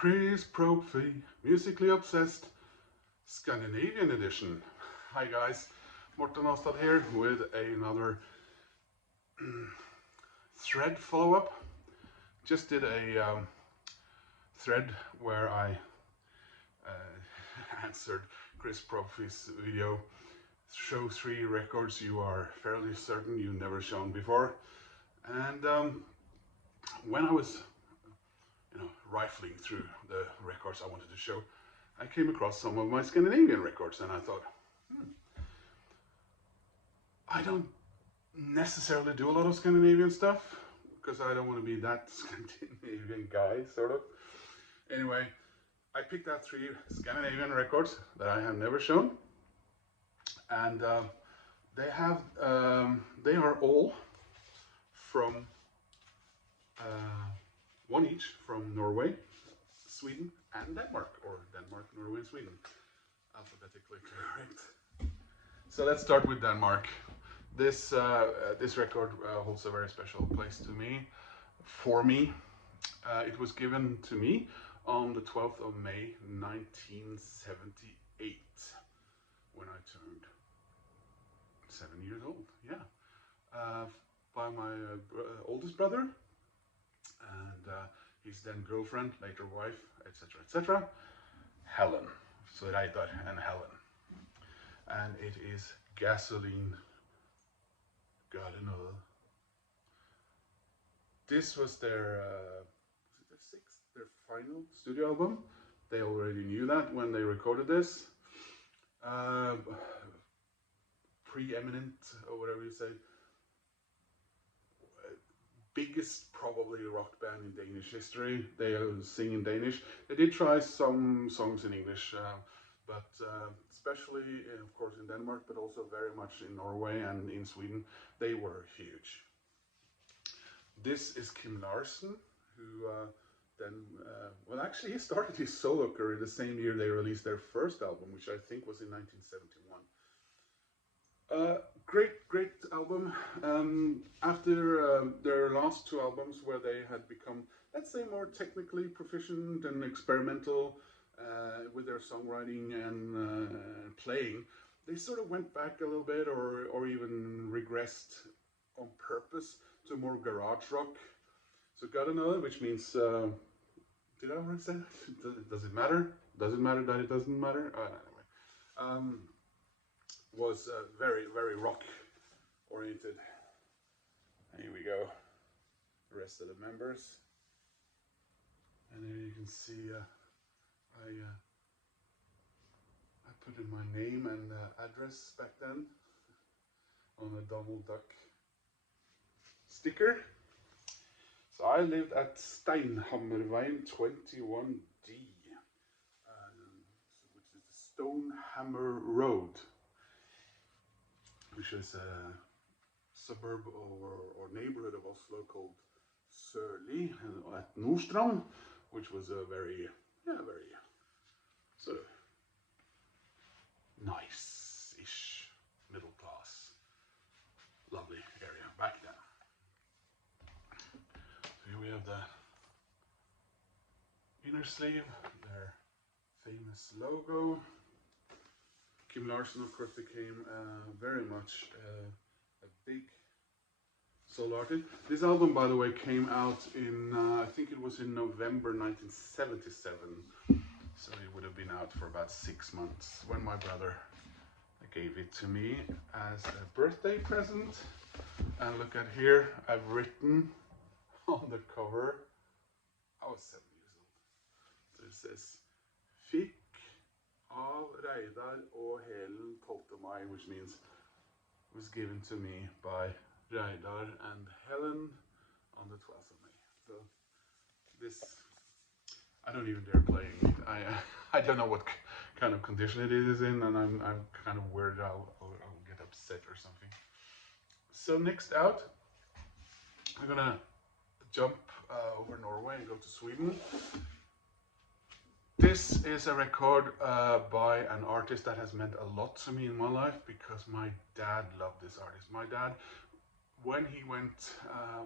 Chris Prophy, Musically Obsessed, Scandinavian edition. Hi guys, Morten Ostad here with another thread follow-up. Just did a thread where I answered Chris Prophy's video. Show 3 records you are fairly certain you've never shown before. And when I was rifling through the records I wanted to show, I came across some of my Scandinavian records, and I thought, I don't necessarily do a lot of Scandinavian stuff because I don't want to be that Scandinavian guy, sort of. Anyway, I picked out 3 Scandinavian records that I have never shown, and they are all from one each from Norway, Sweden, and Denmark, or Denmark, Norway, and Sweden, alphabetically correct. So let's start with Denmark. This record holds a very special place to me, for me. It was given to me on the 12th of May 1978, when I turned 7 years old, by my oldest brother, and his then girlfriend, later wife, etc., etc., Helen. So Reidar and Helen. And it is Gasolin, Gjallarhorn. This was their their final studio album. They already knew that when they recorded this. Preeminent, or whatever you say, biggest probably rock band in Danish history. They sing in Danish. They did try some songs in English, but especially, of course, in Denmark, but also very much in Norway and in Sweden, they were huge. This is Kim Larsen, who well, actually, he started his solo career the same year they released their first album, which I think was in 1971. Great album. After their last 2 albums, where they had become, let's say, more technically proficient and experimental with their songwriting and playing, they sort of went back a little bit, or even regressed on purpose to more garage rock. So got another, which means, did I already say that? Does it matter? Does it matter that it doesn't matter? Anyway. Was very, very rock oriented. Here we go, the rest of the members, and here you can see I put in my name and address back then on a Donald Duck sticker. So I lived at Steinhammerveien 21D, which is the Stonehammer Road, which is a suburb or neighborhood of Oslo called Sørli at Nordstrand, which was a very sort of nice-ish, middle class, lovely area back then. So here we have the inner sleeve, their famous logo. Kim Larsen, of course, became very much a big solo artist. This album, by the way, came out in, I think it was in November 1977. So it would have been out for about 6 months when my brother gave it to me as a birthday present. And look at here, I've written on the cover, I was 7 years old. So it says, Fikk av Reidar og Helen 12. Mai, which means it was given to me by Reidar and Helen on the 12th of May. So this, I don't even dare playing it. I don't know what kind of condition it is in, and I'm kind of worried I'll get upset or something. So next out, I'm gonna jump over Norway and go to Sweden. This is a record by an artist that has meant a lot to me in my life, because my dad loved this artist. My dad, when he went,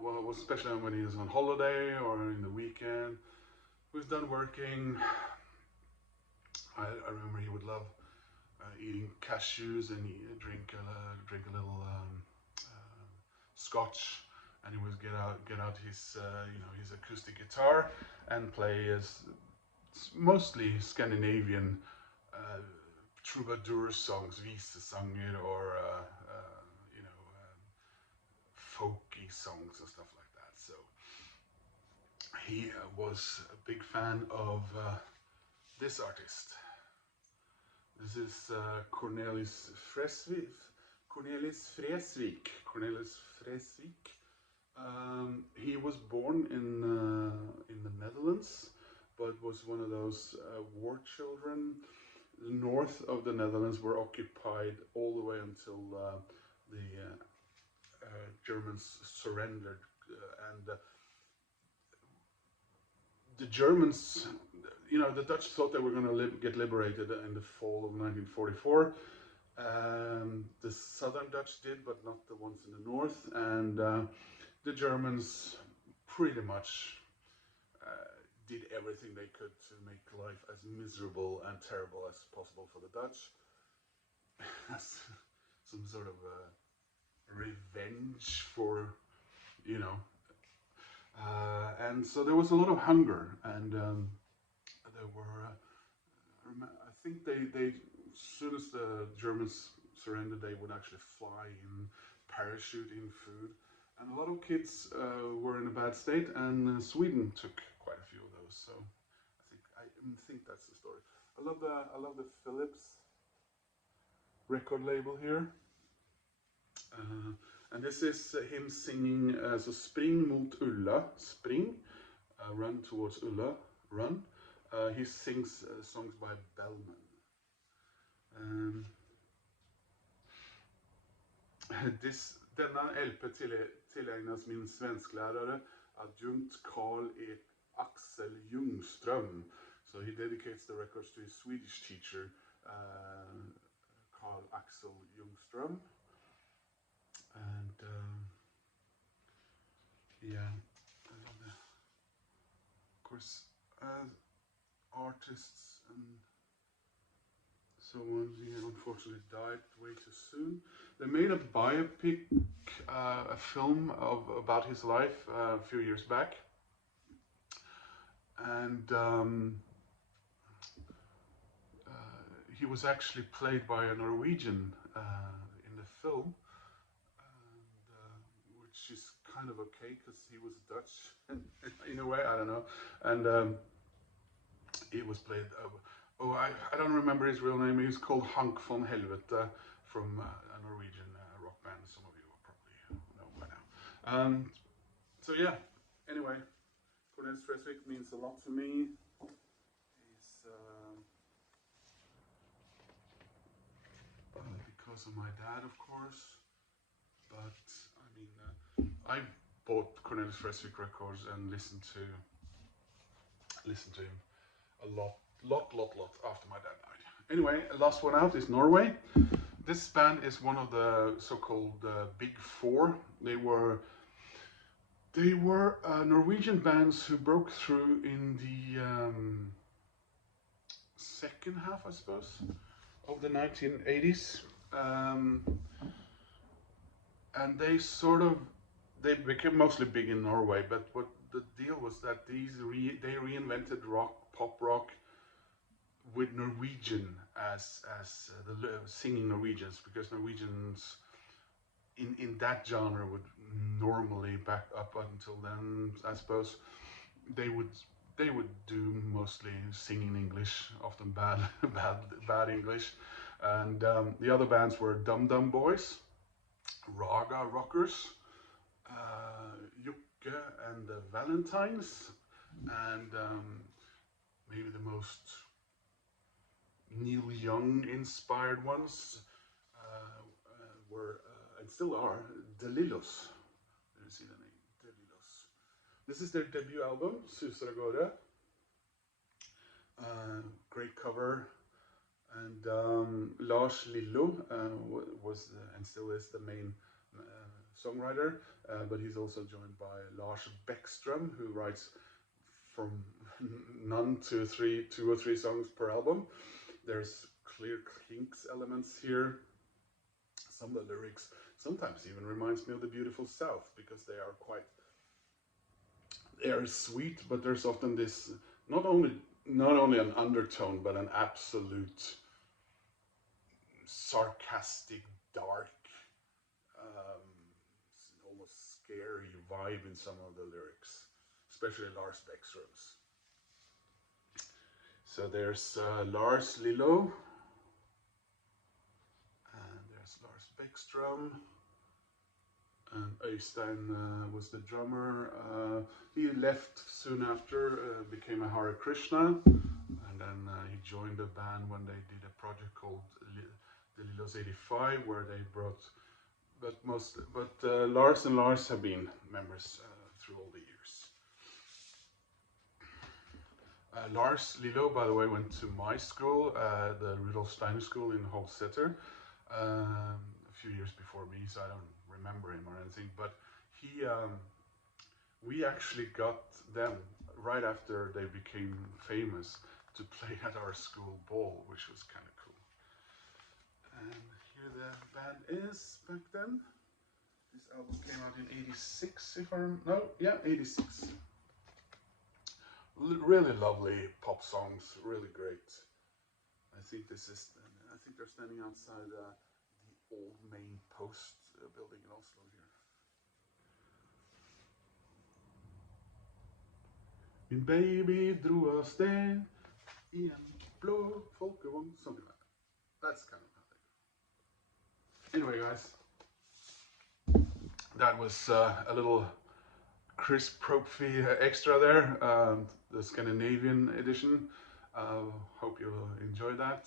well, especially when he was on holiday or in the weekend, was done working, I remember he would love eating cashews, and he drink a little scotch, and he would get out his his acoustic guitar and play as mostly Scandinavian troubadour songs, visesanger, or folky songs and stuff like that. So he was a big fan of this artist. This is Cornelis Fresvik. Cornelis Fresvik. Cornelis Fresvik. He was born in the Netherlands, but was one of those war children. The north of the Netherlands were occupied all the way until the Germans surrendered, and the Germans, the Dutch thought they were going to get liberated in the fall of 1944. The southern Dutch did, but not the ones in the north. And the Germans pretty much did everything they could to make life as miserable and terrible as possible for the Dutch. As some sort of revenge for, and so there was a lot of hunger, and there were, I think they, as soon as the Germans surrendered, they would actually fly in, parachuting food, and a lot of kids were in a bad state, and Sweden took quite a few of those. So I think that's the story. I love the Philips record label here. And this is him singing, so Spring mot Ulla, spring, run towards Ulla, run. He sings songs by Bellman. Denna LP tillägnas min svensklärare, adjunkt Carl Axel Ljungström. So he dedicates the records to his Swedish teacher, Carl Axel Ljungström. And yeah, I love that. Of course, artists and so on, he unfortunately died way too soon. They made a biopic, a film about his life a few years back, and he was actually played by a Norwegian in the film. Which is kind of okay because he was Dutch in a way, I don't know. And it was played, I don't remember his real name. He's called Hank von Helvete from a Norwegian rock band. Some of you will probably know by now. So yeah, anyway, Cornelis Fresvik means a lot to me. He's because of my dad, of course, but I mean, I bought Cornelis Fresvik records and listened to him a lot after my dad died. Anyway, last one out is Norway. This band is one of the so-called Big Four. They were Norwegian bands who broke through in the second half, I suppose, of the 1980s. And they became mostly big in Norway, but what the deal was that they reinvented pop rock with Norwegian as the singing Norwegians, because Norwegians in that genre would normally, back up until then, I suppose, they would do mostly singing English, often bad English, and the other bands were Dum Dum Boys, Raga Rockers, Jokke and the Valentines, and maybe the most Neil Young inspired ones were, and still are, deLillos. Let me see the name, deLillos. This is their debut album, Susar av gårde. Great cover. And Lars Lillo was and still is the main songwriter, but he's also joined by Lars Bäckström, who writes from none to two or three songs per album. There's clear kinks elements here. Some of the lyrics sometimes even reminds me of the Beautiful South, because they are sweet, but there's often this not only an undertone, but an absolute sarcastic, dark, um, almost scary vibe in some of the lyrics, especially Lars Bäckström's. So there's Lars Lillo, and there's Lars Bäckström, and Øystein was the drummer. He left soon after, became a Hare Krishna, and then he joined a band when they did a project called deLillos 85, where they brought, but Lars and Lars have been members through all the years. Lars Lillo, by the way, went to my school, the Rudolf Steiner School in Holseter, a few years before me, so I don't remember him or anything, but we actually got them right after they became famous to play at our school ball, which was kind of cool. And here the band is back then. This album came out in 86, if I remember. No, yeah, 86. Really lovely pop songs, really great. I think they're standing outside the old main post building in Oslo here. Min baby dro av sted I en blå folkevogn, something like that. That's kind of how they go. Anyway, guys, that was a little Chris Propfee extra there, the Scandinavian edition. Hope you enjoyed that.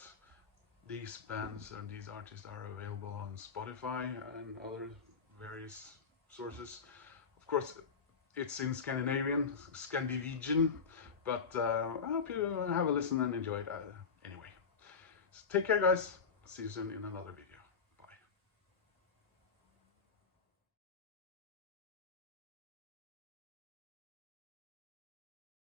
These bands and these artists are available on Spotify and other various sources. Of course, it's in Scandinavian, but I hope you have a listen and enjoy it anyway. So take care, guys. See you soon in another video.